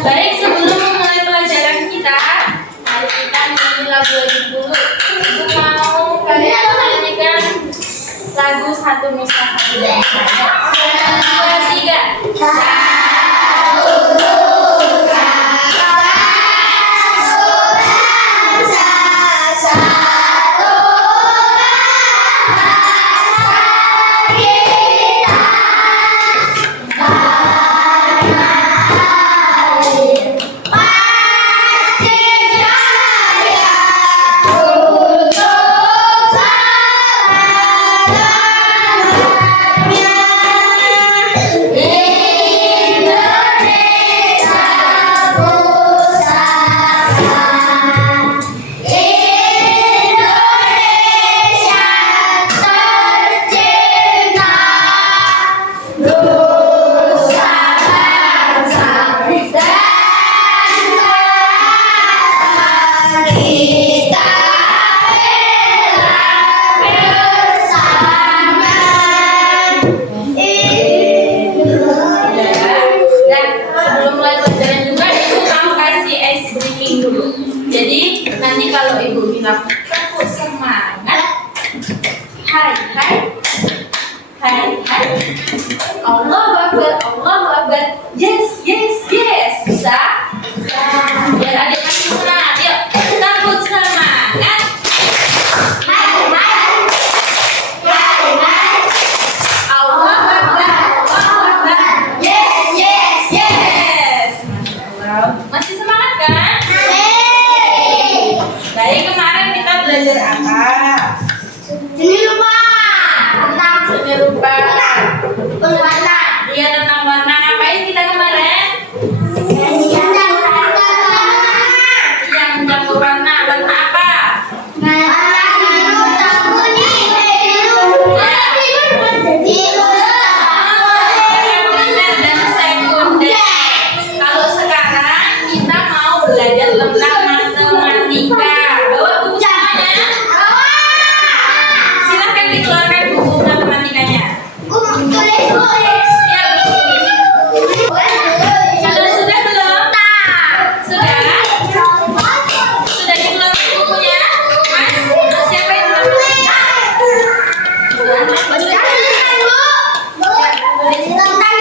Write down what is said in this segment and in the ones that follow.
Baik, sebelum memulai pelajaran kita, mari kita nyanyi lagu dulu. Aku mau kalian nyanyikan lagu Satu Nusa Satu Bangsa. 1, 2, 3. Jadi nanti kalau ibu bilang tetap semangat, hai hai hai hai, Allahu Akbar, yes yes yes, bisa? Biar adik makin semangat, yuk takut semangat, hai hai hai hai, Allahu Akbar, yes yes yes. Masih semangat kan? Baik, kemarin kita belajar apa? Seni rupa. Tentang seni rupa. Warna. Iya, tentang warna. Ngapain kita kemarin? Yang mencampur warna. Warna apa? Primer dan sekunder. Kalau sekarang kita mau belajar tentang matematika. Dikeluarkan buku matematikanya. Ya, sudah belum? Sudah? Sudah dikeluarkan bukunya? Mas? Siapa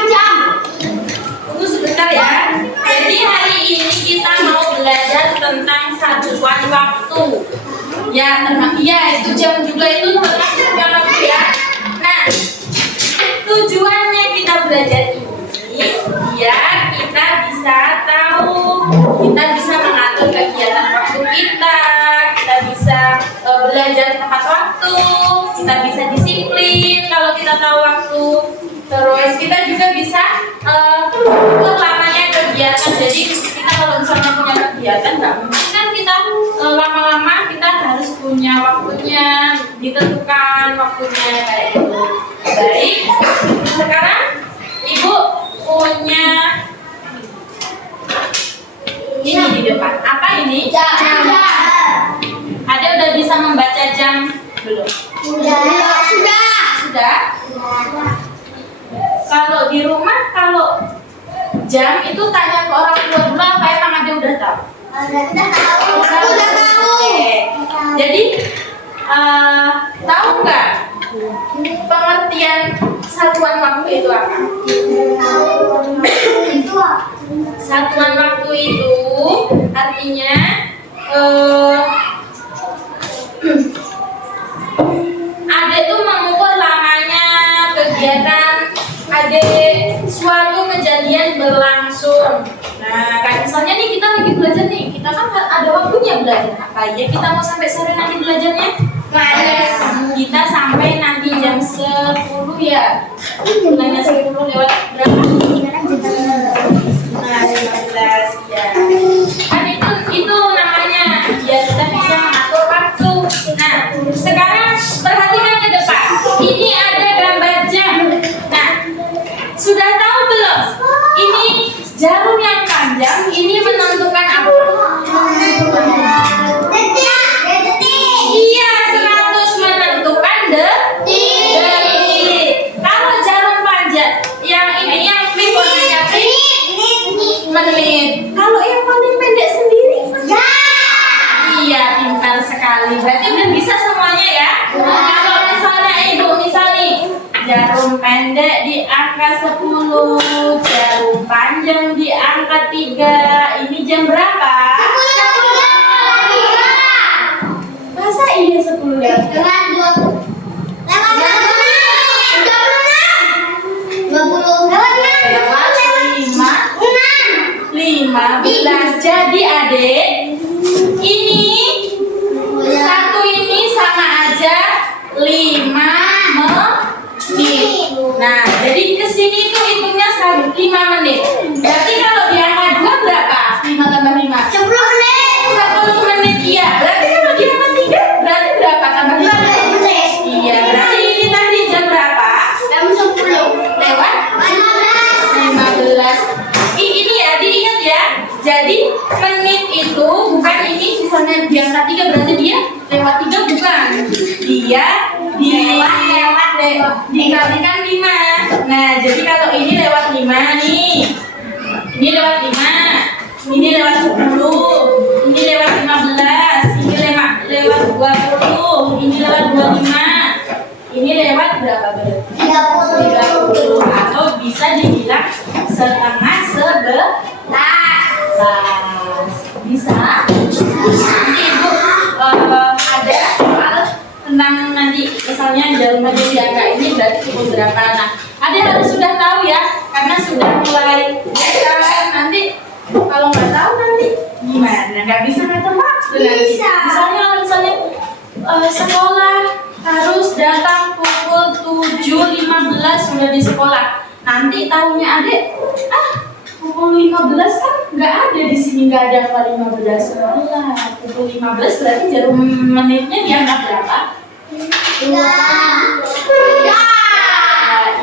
yang tunggu sebentar ya. Jadi hari ini kita mau belajar tentang satuan waktu. Ya, itu jam juga itu termasuk jam waktu ya. Nah, tujuannya kita belajar ini biar kita bisa tahu, kita bisa mengatur kegiatan waktu kita bisa belajar tepat waktu, kita bisa disiplin kalau kita tahu waktu. Terus kita juga bisa lamanya kegiatan. Jadi kita kalau misalnya punya kegiatan nggak mungkin kan kita lama-lama kita harus punya waktunya, ditentukan waktunya kayak gitu. Baik, sekarang ibu punya ini di depan. Apa ini? Jam. Ada udah bisa membaca jam belum? Sudah? Kalau di rumah, kalau jam itu tanya ke orang tua dulu apa emang ada udah tahu? Udah tahu. Oke. Jadi tahu nggak pengertian satuan waktu itu apa? Itu Satuan waktu itu artinya Adek tuh mengukur lamanya kegiatan adek suatu kejadian berlangsung. Nah, kayak misalnya nih kita lagi belajar nih, kita kan ada waktunya belajar. Apa ya kita mau sampai sore nanti belajarnya? Kita sampai nanti jam 10 ya. Mulainya 10 lewat berapa? Nah, 15 ya. Kan itu namanya ya kita bisa mengatur waktu. Nah, sekarang perhatikan ke depan. Ini ada gambar jam. Nah, sudah tahu belum? Ini jarum yang panjang ini menentukan apa? Iya, 100 menentukan detik. Kalau jarum panjang yang ini yang pink warnanya pink menit. Kalau yang paling pendek sendiri? Iya, pintar sekali. Berarti udah bisa semuanya ya. Kalau misalnya ibu nih, jarum pendek di angka 10, jarum panjang di angka 3. Ini jam berapa? Masa iya 10 lewat? Lewat 15. Jadi adik, ini satu ini sama aja 5 menit. Nah, jadi kesini tuh hitungnya 5 menit. Berarti kalau di angka 2 berapa? 5 tambah 5? 10 menit, iya. Berarti kalau di angka 3 berarti berapa tambah 5? Iya, berarti ini tadi jam berapa? Lewat 15. Ini ya, diingat ya. Jadi menit itu bukan ini misalnya di angka 3 berarti dia lewat 3 bukan. Dia dikalikan 5. Nah, jadi kalau ini lewat 5 nih. Ini lewat 5. Ini lewat 10. Ini lewat 15. Ini lewat 20. Ini lewat 25. Ini lewat berapa berarti? 30. Atau bisa dibilang setengah 11. Bisa. Nanti ibu ada soal tentang nanti misalnya jarum panjang di angka ini berarti pukul berapa. Nah, adik harus sudah tahu ya, karena sudah mulai biasa. Nanti kalau nggak tahu nanti gimana? Nggak bisa ngatur waktu nanti. Misalnya sekolah harus datang pukul 7.15 sudah di sekolah. Nanti tahunya adik, pukul 15 kan nggak ada di sini, nggak ada apa 15. Pukul 15 berarti jarum menitnya diangkat berapa?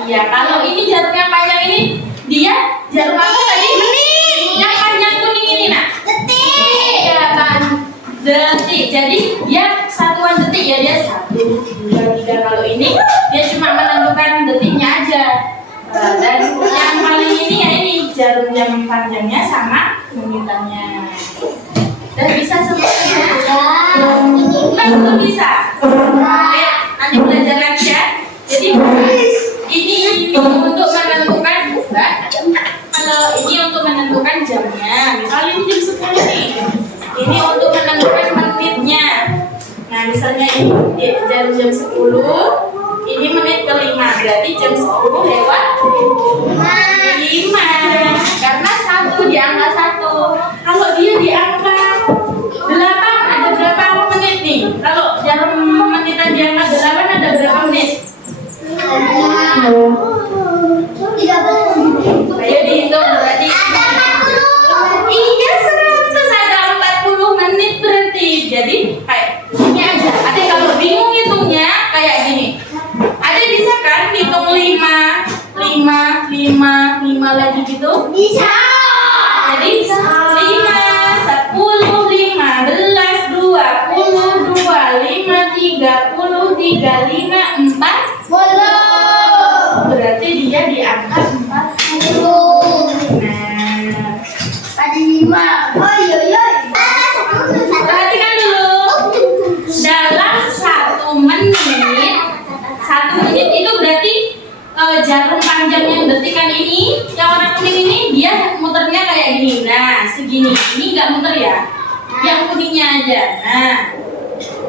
Iya, kalau ini jarum yang panjang ini dia jarum apa tadi? Yang panjang kuning ini nak? Iya kan, detik. Jadi dia satuan detik ya, dia 1, 2, 3. Kalau ini dia cuma menentukan detiknya aja. Dan yang paling ini ya ini jarum jam panjangnya sama menitannya. Dan bisa semuanya? Belum bisa. Nanti belajar lagi ya. Jadi ini untuk menentukan kalau ini untuk menentukan jamnya. Misalnya ini jam 10 nih. Ini untuk menentukan menitnya. Nah, misalnya ini jam 10. Ini menit ke-5, berarti jam 10 lewat 5. Karena 1 di angka 1. Kalau dia di angka 8 ada berapa menit nih? Kalau jarum menitan di angka 8 ada berapa menit? Ayo dihitung berarti. Iya, 100 ada 40 menit berarti. Jadi kayak ini aja. Ada kalau bingung hitungnya kayak gini. Ada bisa kan hitung 5 lagi gitu? Bisa. Jadi 5, 10, 15, 20, 5, 33, 5, 4. Berarti dia di angka 40. Nah, Tadi 5. perhatikan dulu. Dalam 1 menit menit itu berarti jarum panjang yang detikan ini, yang warna kuning ini dia muternya kayak gini. Nah, segini. Ini nggak muter ya? Yang kuningnya aja. Nah,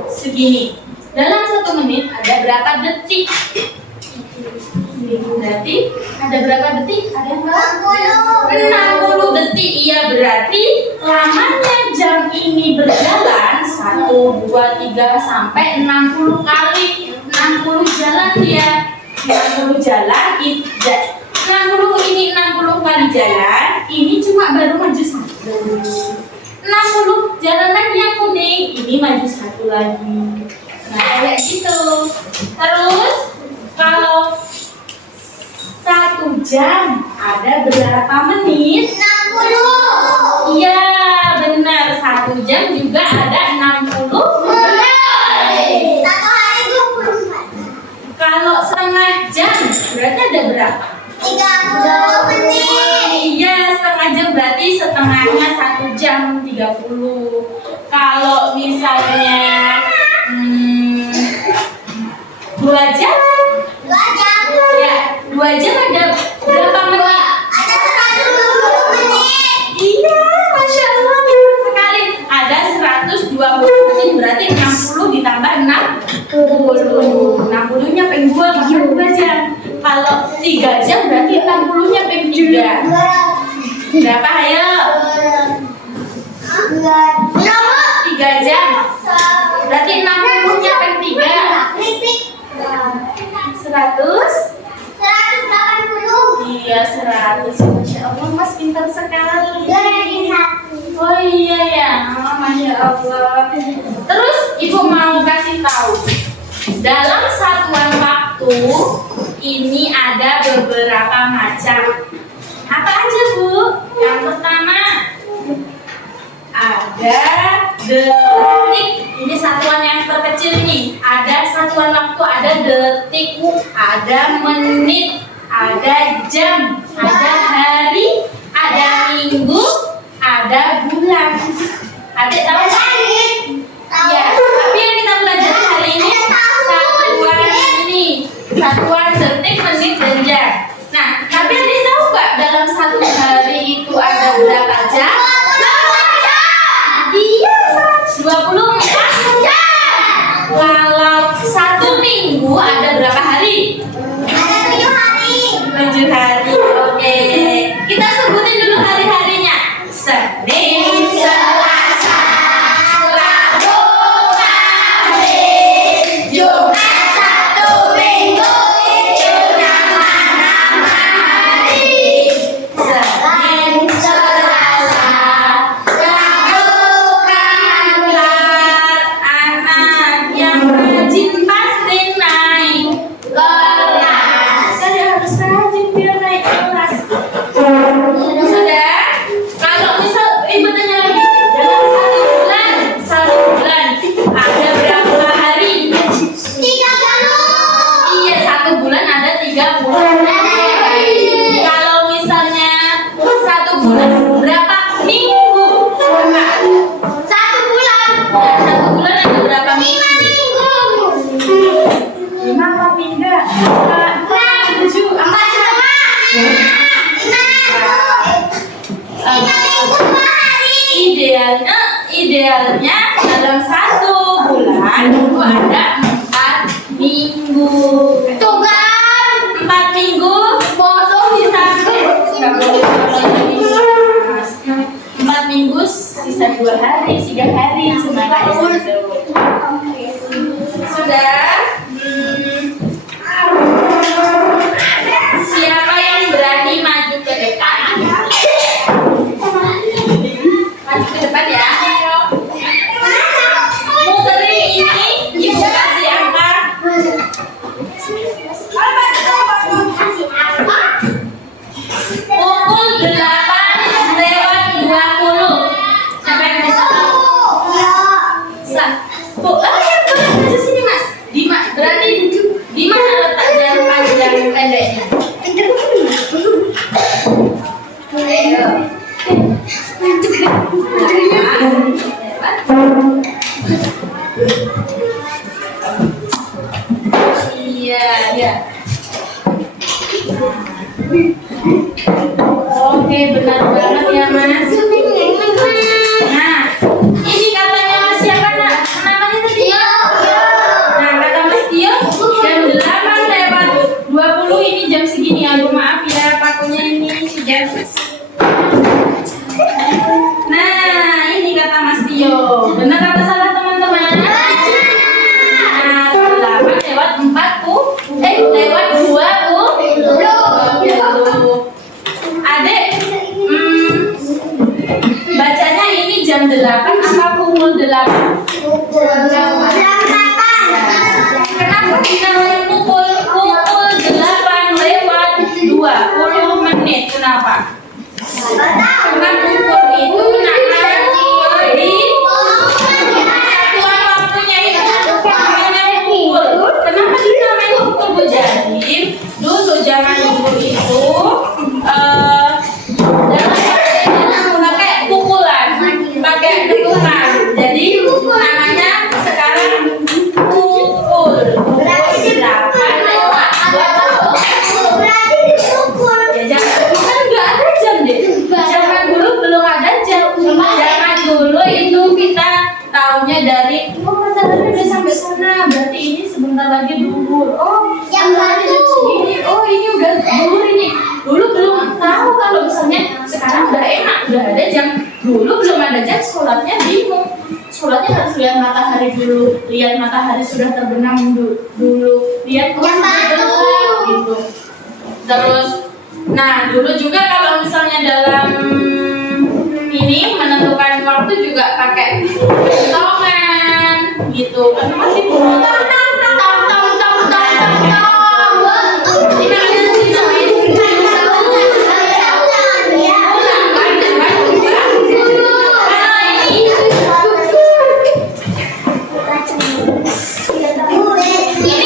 segini. Dalam 1 menit ada berapa detik? Berarti ada berapa detik? Ada yang tahu? 60 detik. Iya, berarti lamanya jam ini berjalan 1, 2, 3 sampai 60 kali. 60 jalan dia. 60 jalan, 60 ini 60 kali jalan. Ini cuma baru maju 1. 60 jalanan yang kuning, ini maju 1 lagi. Nah, kayak gitu. Terus kalau 1 jam ada berapa menit? 60. Iya, benar. 1 jam juga ada 60 menit. 1 hari 24. Kalau setengah jam berarti ada berapa? 30 menit. Iya, setengah jam berarti setengahnya 1 jam 30. Kalau misalnya 2 jam? 2 jam. Ya, 2 jam ada berapa menit? Ada 120 menit. Iya, Masya Allah, benar sekali. Ada 120 menit, berarti 60 ditambah 60. 60-nya peng 2, maka 2 jam. Kalau 3 jam berarti 60-nya peng 3. Berapa, ayo? 3 jam. Berarti 60-nya peng 3. 100? 180. Iya, 100. Masya Allah, Mas pintar sekali. Oh iya ya, Masya Allah. Terus Ibu mau kasih tahu, dalam satuan waktu ini ada beberapa macam. Apa aja, Bu? Yang pertama ada detik. Ini satuan yang terkecil nih. Ada satuan waktu, ada detik, ada menit, ada jam, ada hari, ada minggu, ada bulan. Adik tahu nggak? Ya, tapi yang kita pelajari hari ini satuan ini, satuan detik, menit, dan jam. Nah, tapi adik tahu nggak dalam 1 hari itu ada berapa jam? Iya, 124 jam. Kalau 1 minggu ada berapa hari? Ada 7 hari. 7 hari. Oke. Kita sebutin dulu hari-harinya. Senin, Selasa, Rabu, Kamis, Jumat, Sabtu, Minggu. Itu nama-nama hari. Senin, Selasa, Rabu, Kamis. Anak yang rajin pasti naik kelas. Saya harus rajin biar naik kelas. Sudah? Kalau misal Ibu tanya lagi, dalam 1 bulan ada berapa hari? 30. Iya, 1 bulan ada 30 hari. Kalau misalnya 1 bulan berapa minggu? Coba. 1 bulan. Ya, 1 bulan ada berapa 5 minggu? minggu. 5 apa pindah? 7, 4 sama. 5 minggu 2 hari. Idealnya dalam 1 bulan itu ada 4 minggu. Tuh kan. 4 minggu bodoh bisa nggak boleh Mas. 4 minggu sisa 2 hari, 3 hari cuma kayak gitu. Sudah? Siapa yang berani maju ke depan? Maju ke depan ya. Muterin ini, Ibu kasih angka. Pukul 8:20. Siapa yang bisa tahu? Bu, yang benar aja sini Mas. Oke, benar banget ya Mas. Nah, ini katanya Mas siapa nak? Namanya tadi? Nah, kata Mas Tio jam 8:20 ini jam segini. Aduh maaf ya, pakunya ini sudah. Nah, ini kata Mas Tio. Benar apa salah teman-teman? Nah, 8:40. Lewat 20. Adek, bacanya ini jam 8 apa pukul 8? Kenapa dinamain pukul 8:20 menit? Kenapa? Karena pukul itu namanya di satuan waktunya itu namanya pukul. Kenapa dinamain pukul Bu? Jadi dulu zaman dulu itu pakai pukulan, pakai dentuman. Jadi namanya sekarang pukul. Berarti 8:20. Ya jangan kan nggak ada jam deh. Zaman dulu belum ada jam. Zaman dulu itu kita taunya dari matahari udah sampai sana. Berarti ini sebentar lagi duhur. Oh, Yang baru. jam segini. Oh, ini udah duhur ini. Dulu belum tahu kalau misalnya sekarang udah enak, udah ada jam. Dulu belum ada jam, sholatnya bingung. Sholatnya harus lihat matahari dulu. Lihat matahari sudah terbenam dulu. Lihat Yang baru. gitu. Terus, nah dulu juga kalau misalnya dalam ini menentukan waktu juga pakai hitungan gitu. Kan masih ini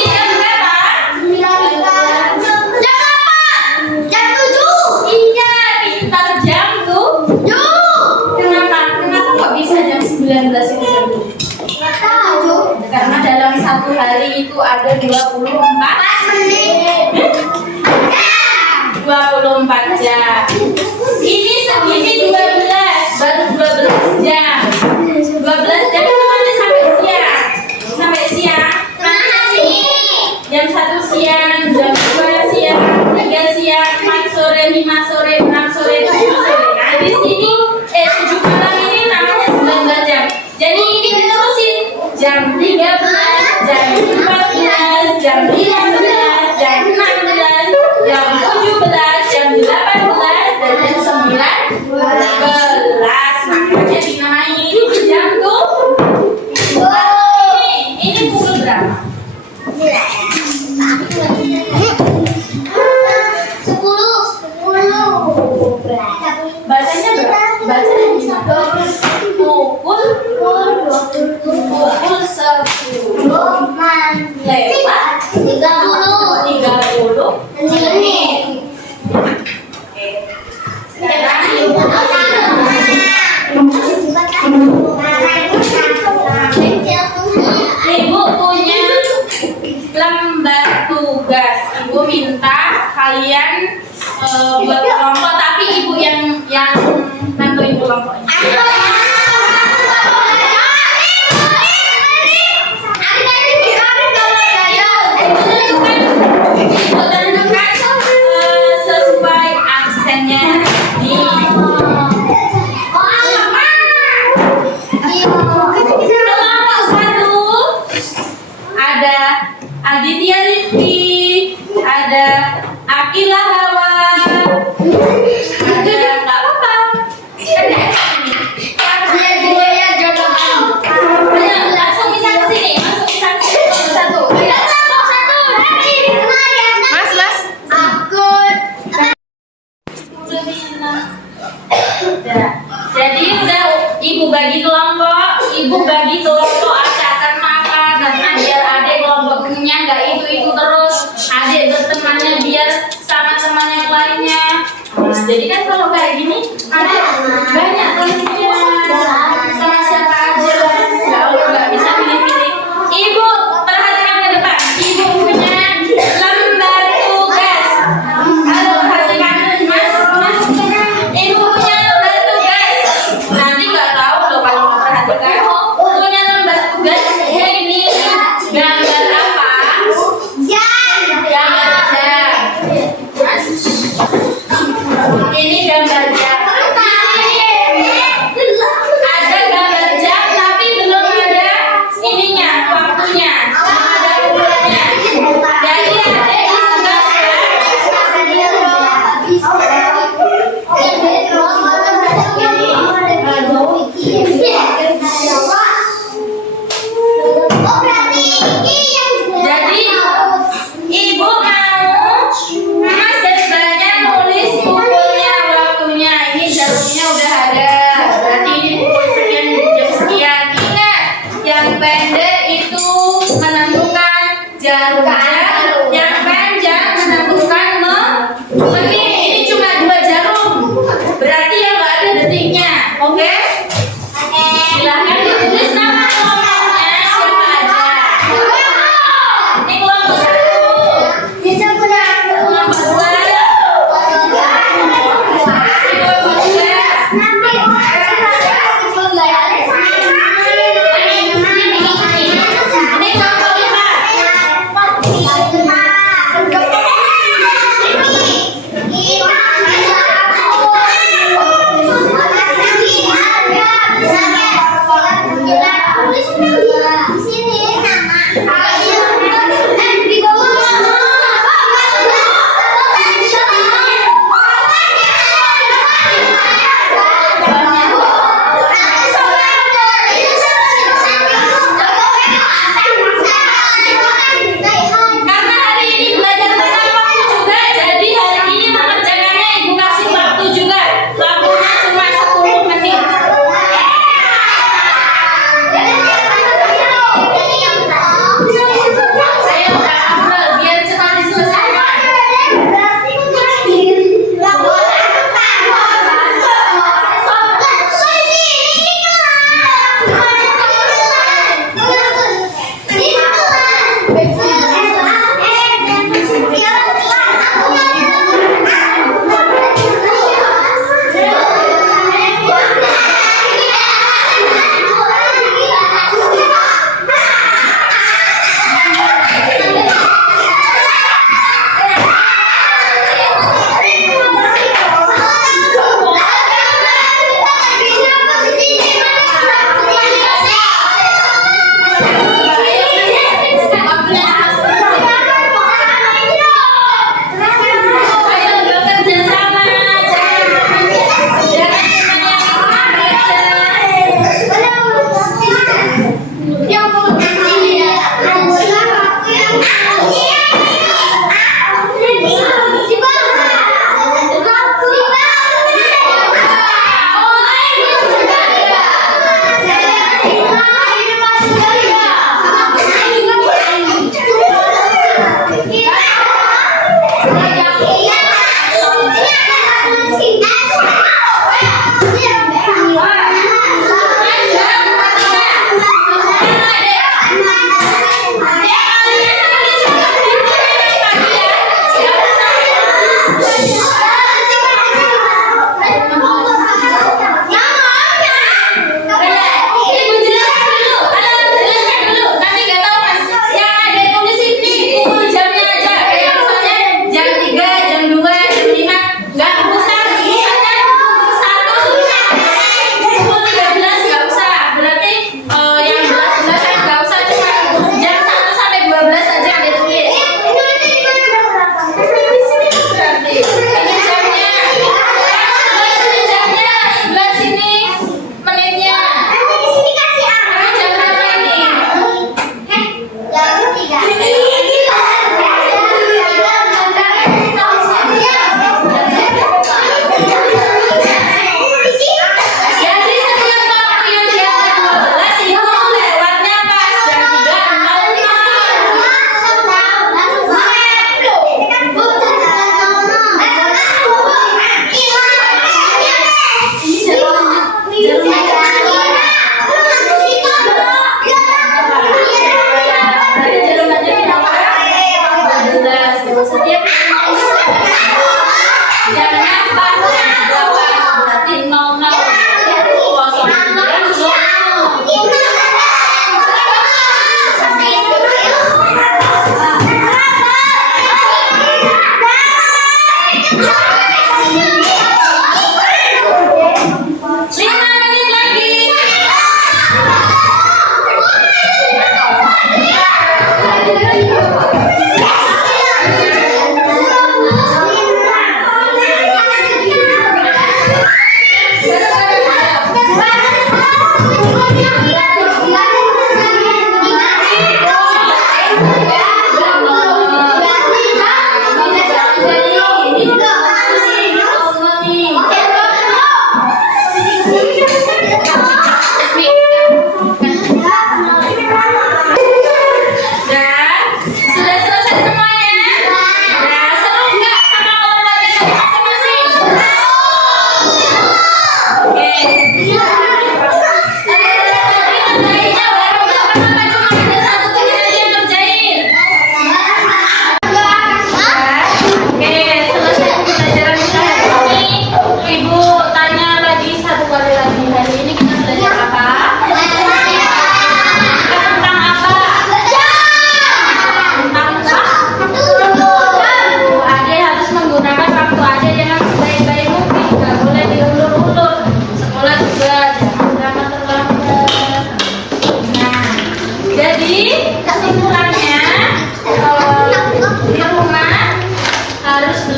jam berapa? Iya, pintar jam tuh. Kenapa? Kenapa kok bisa jam 19 itu jam 7? Karena dalam satu hari itu ada 24 jam. Ini segini 12, baru 12 jam. 12 jam itu nanti sampai siang. Sampai siang. Jam 1 siang, jam 2 siang, 3 siang, 4 sore, 5 sore, 6 sore, 7 sore. Nah, di sini 7 malam ini namanya 19 jam. Jadi ini diterusin jam 13, jam 14, jam 15, jam 16, jam 17, jam 18, dan jam 19. Makanya dinamai jam tuh. Ini pukul berapa? Bacanya berapa? Bacanya gimana? Pukul 10 lewat 30 menit. Oke. Sekarang Ibu punya lembar tugas. Ibu minta kalian buat kelompok, tapi ibu yang nentuin kelompoknya. Ibu tentukan sesuai absennya nih. Kelompok 1 ada Aditya Rifki, ada Akila Hawa, ada nggak apa-apa. Ada ayo langsung bisa ke sini, masuk bisa ke sini satu. Udah. Jadi udah ibu bagi kelompok acak karena apa? Karena biar adik kelompoknya nggak itu terus. Adik bertemannya biar sama temannya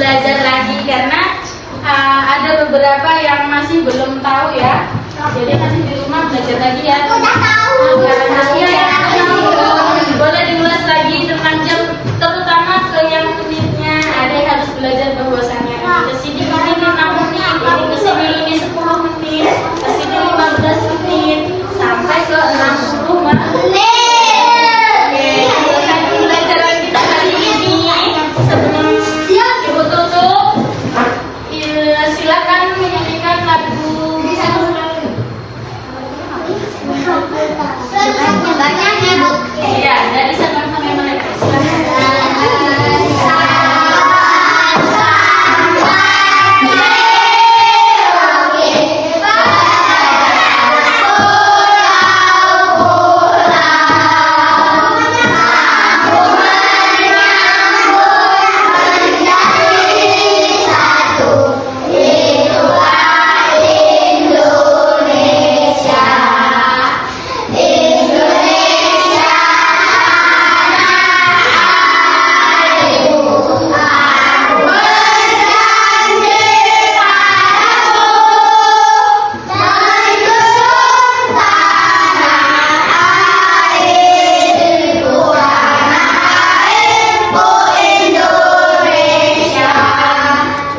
belajar lagi karena ada beberapa yang masih belum tahu ya. Jadi nanti di rumah belajar lagi ya. Udah tahu. Iya, boleh diulas lagi tentang jam, terutama ke yang menitnya. Ada yang harus belajar bahwasannya ke sini ini 6 menit, ini ke sini ini 10 menit, ke sini 15 menit sampai ke 60 menit. Oke, selesai pembelajaran kita hari ini. Sebelum ibu tutup, silakan menyanyikan lagu. Banyak ya, Bu. Ya, dari Sabang sampai Merauke. Silakan.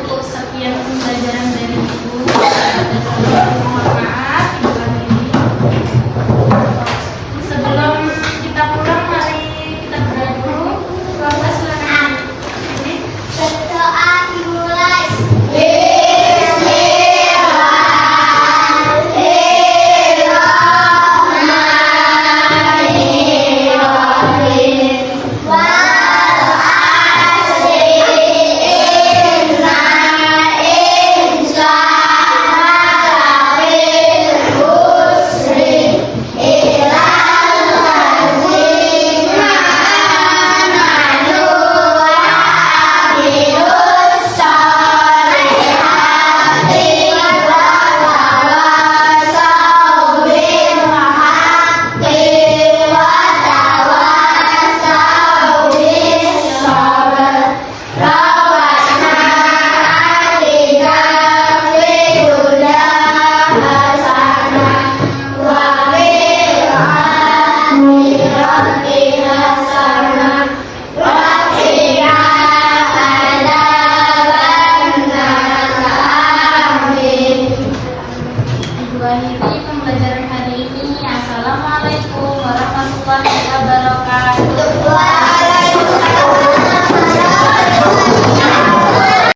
Cukup sekian pembelajaran dari Ibu. Mohon maaf bukan ini. Sebelum kita pulang, mari kita berdoa dulu. Bapak silakan. Ini. Berdoa dimulai. Ibu akhiri pembelajaran hari ini. Assalamualaikum warahmatullahi wabarakatuh.